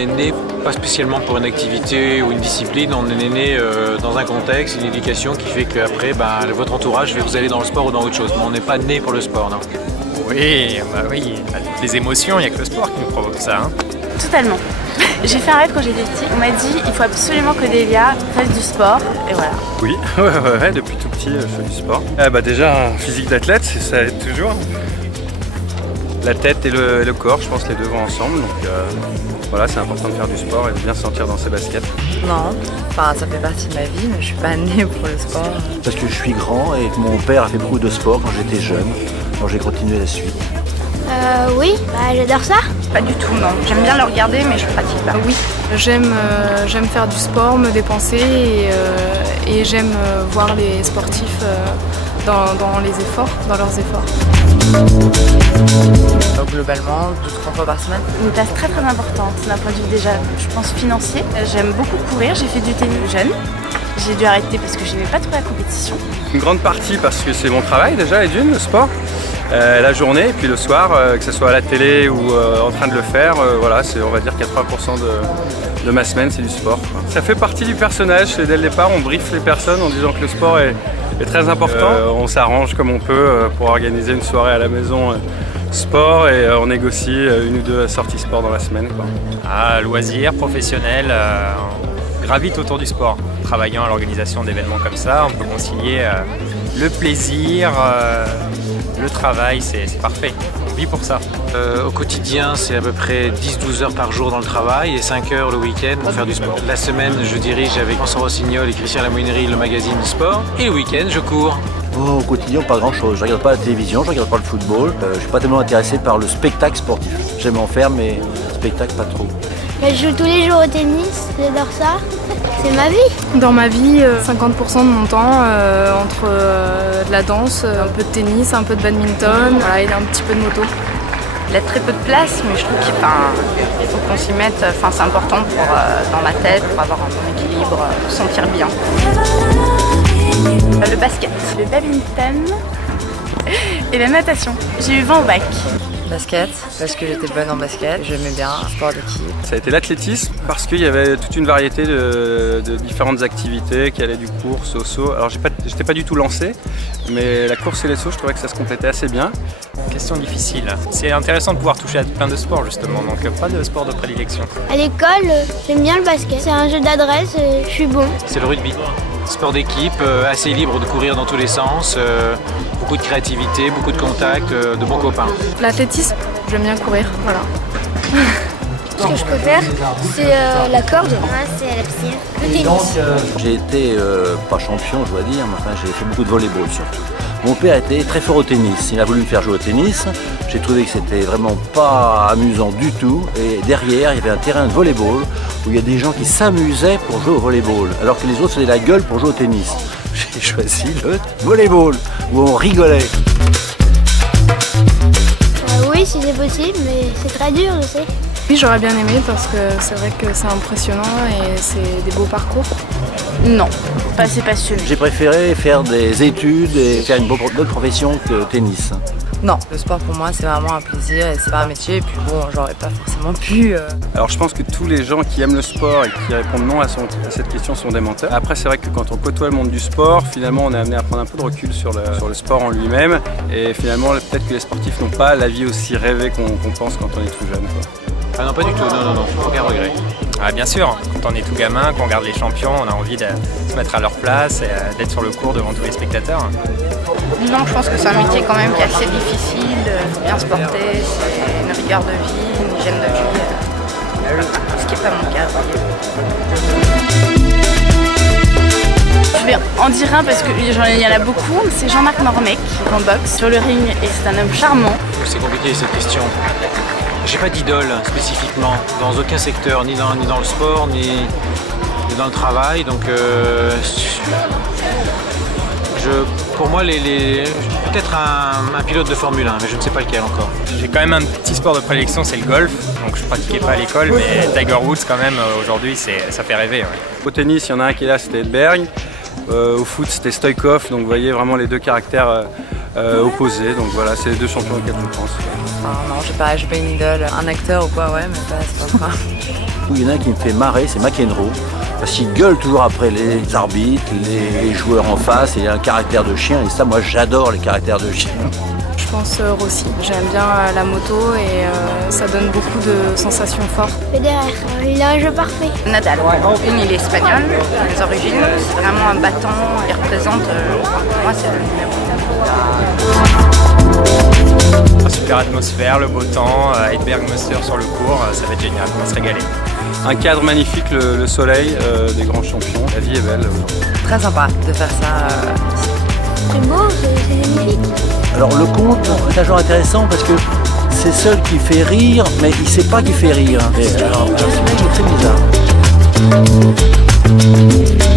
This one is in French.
est né pas spécialement pour une activité ou une discipline, on est né dans un contexte, une éducation qui fait qu'après, votre entourage fait que vous allez dans le sport ou dans autre chose. Mais on n'est pas né pour le sport, non. Oui, oui, les émotions, il n'y a que le sport qui nous provoque ça. Hein. Totalement. J'ai fait un rêve quand j'étais petite. On m'a dit il faut absolument que Delia fasse du sport et voilà. Oui, ouais, depuis tout petit je fais du sport. Déjà un physique d'athlète, ça aide toujours. La tête et le corps, je pense les deux vont ensemble. Donc voilà, c'est important de faire du sport et de bien se sentir dans ses baskets. Non, enfin ça fait partie de ma vie, mais je suis pas née pour le sport. Parce que je suis grand et que mon père a fait beaucoup de sport quand j'étais jeune. Alors j'ai continué la suite. Oui, j'adore ça. Pas du tout, non. J'aime bien le regarder, mais je pratique pas. Oui, j'aime faire du sport, me dépenser et j'aime voir les sportifs dans leurs efforts. Donc, globalement, 2-3 fois par semaine. Une place très très importante d'un point de vue déjà, je pense, financier. J'aime beaucoup courir, j'ai fait du tennis jeune. J'ai dû arrêter parce que je n'aimais pas trop la compétition. Une grande partie parce que c'est mon travail déjà, et le sport. La journée et puis le soir, que ce soit à la télé ou en train de le faire, voilà, c'est on va dire 80% de ma semaine, c'est du sport. Ça fait partie du personnage, et dès le départ on briefe les personnes en disant que le sport est très important. On s'arrange comme on peut pour organiser une soirée à la maison sport et on négocie une ou deux sorties sport dans la semaine. Loisirs, professionnels, gravitent autour du sport. Travaillant à l'organisation d'événements comme ça, on peut concilier le plaisir, le travail, c'est parfait. On vit pour ça. Au quotidien, c'est à peu près 10-12 heures par jour dans le travail et 5 heures le week-end pour faire du sport. La semaine, je dirige avec Vincent Rossignol et Christian Lamouinerie le magazine Sport. Et le week-end, je cours. Au quotidien, pas grand-chose. Je regarde pas la télévision, je regarde pas le football. Je suis pas tellement intéressé par le spectacle sportif. J'aime en faire, mais le spectacle, pas trop. Je joue tous les jours au tennis, j'adore ça. C'est ma vie. Dans ma vie, 50% de mon temps entre de la danse, un peu de tennis, un peu de badminton, voilà, et un petit peu de moto. Il a très peu de place, mais je trouve qu'il faut qu'on s'y mette. C'est important dans la tête, pour avoir un bon équilibre, pour se sentir bien. Le basket, le badminton et la natation. J'ai eu 20 au bac. Basket, parce que j'étais bonne en basket, j'aimais bien, sport d'équipe. Ça a été l'athlétisme parce qu'il y avait toute une variété de différentes activités qui allaient du course au saut. Alors j'étais pas du tout lancé, mais la course et les sauts, je trouvais que ça se complétait assez bien. Question difficile. C'est intéressant de pouvoir toucher à plein de sports justement, donc pas de sport de prédilection. À l'école, j'aime bien le basket. C'est un jeu d'adresse, je suis bon. C'est le rugby. Sport d'équipe, assez libre de courir dans tous les sens, beaucoup de créativité, beaucoup de contacts, de bons copains. L'athlétisme, j'aime bien courir, voilà. Ce que je préfère, c'est la corde. Moi, c'est la piscine. Le tennis. J'ai été, pas champion, je dois dire, mais enfin, j'ai fait beaucoup de volleyball surtout. Mon père était très fort au tennis. Il a voulu me faire jouer au tennis. J'ai trouvé que c'était vraiment pas amusant du tout. Et derrière, il y avait un terrain de volleyball où il y a des gens qui s'amusaient pour jouer au volleyball, alors que les autres faisaient la gueule pour jouer au tennis. J'ai choisi le volleyball, où on rigolait. Oui, si c'est possible, mais c'est très dur, je sais. Oui, j'aurais bien aimé parce que c'est vrai que c'est impressionnant et c'est des beaux parcours. Non, c'est passionnant. J'ai préféré faire des études et faire une bonne profession que tennis. Non, le sport pour moi c'est vraiment un plaisir et c'est pas un métier et puis bon, j'aurais pas forcément pu... Alors je pense que tous les gens qui aiment le sport et qui répondent non à cette question sont des menteurs. Après c'est vrai que quand on côtoie le monde du sport, finalement on est amené à prendre un peu de recul sur le sport en lui-même et finalement peut-être que les sportifs n'ont pas la vie aussi rêvée qu'on pense quand on est tout jeune, quoi. Ah non, pas du tout, non, aucun regret. Bien sûr, quand on est tout gamin, qu'on regarde les champions, on a envie de se mettre à leur place et d'être sur le court devant tous les spectateurs. Non, je pense que c'est un métier quand même qui est assez difficile, il faut bien se porter, c'est une rigueur de vie, une hygiène de vie, ce qui n'est pas mon cas. Je vais en dire un parce qu'il y en a beaucoup, c'est Jean-Marc Mormec en boxe sur le ring et c'est un homme charmant. C'est compliqué cette question. J'ai pas d'idole spécifiquement, dans aucun secteur, ni dans le sport, ni dans le travail, donc pour moi, peut-être un pilote de Formule 1, mais je ne sais pas lequel encore. J'ai quand même un petit sport de prédilection, c'est le golf, donc je pratiquais pas à l'école, mais Tiger Woods quand même, aujourd'hui, ça fait rêver. Ouais. Au tennis, il y en a un qui est là, c'était Edberg. Au foot, c'était Stoïkov, donc vous voyez vraiment les deux caractères opposés, donc voilà, c'est les deux champions auxquels je pense. Non, j'ai pas une idole, un acteur ou quoi, ouais, mais pas grave. surtout, il y en a un qui me fait marrer, c'est McEnroe. Parce qu'il gueule toujours après les arbitres, les joueurs en face, et il a un caractère de chien. Et ça, moi, j'adore les caractères de chien. Je pense Rossi. J'aime bien la moto et ça donne beaucoup de sensations fortes. Federer, il a un jeu parfait. Nadal. Il est espagnol, les origines. C'est vraiment un battant. Il représente, pour moi, c'est le numéro 1. Super atmosphère, le beau temps, Edberg Munster sur le cours, ça va être génial, on va se régaler. Un cadre magnifique, le soleil des grands champions. La vie est belle aujourd'hui. Très sympa de faire ça ici. C'est beau, c'est magnifique. Alors le conte est un genre intéressant parce que c'est seul qui fait rire, mais il sait pas qu'il fait rire. Et alors celui-là, il est très bizarre.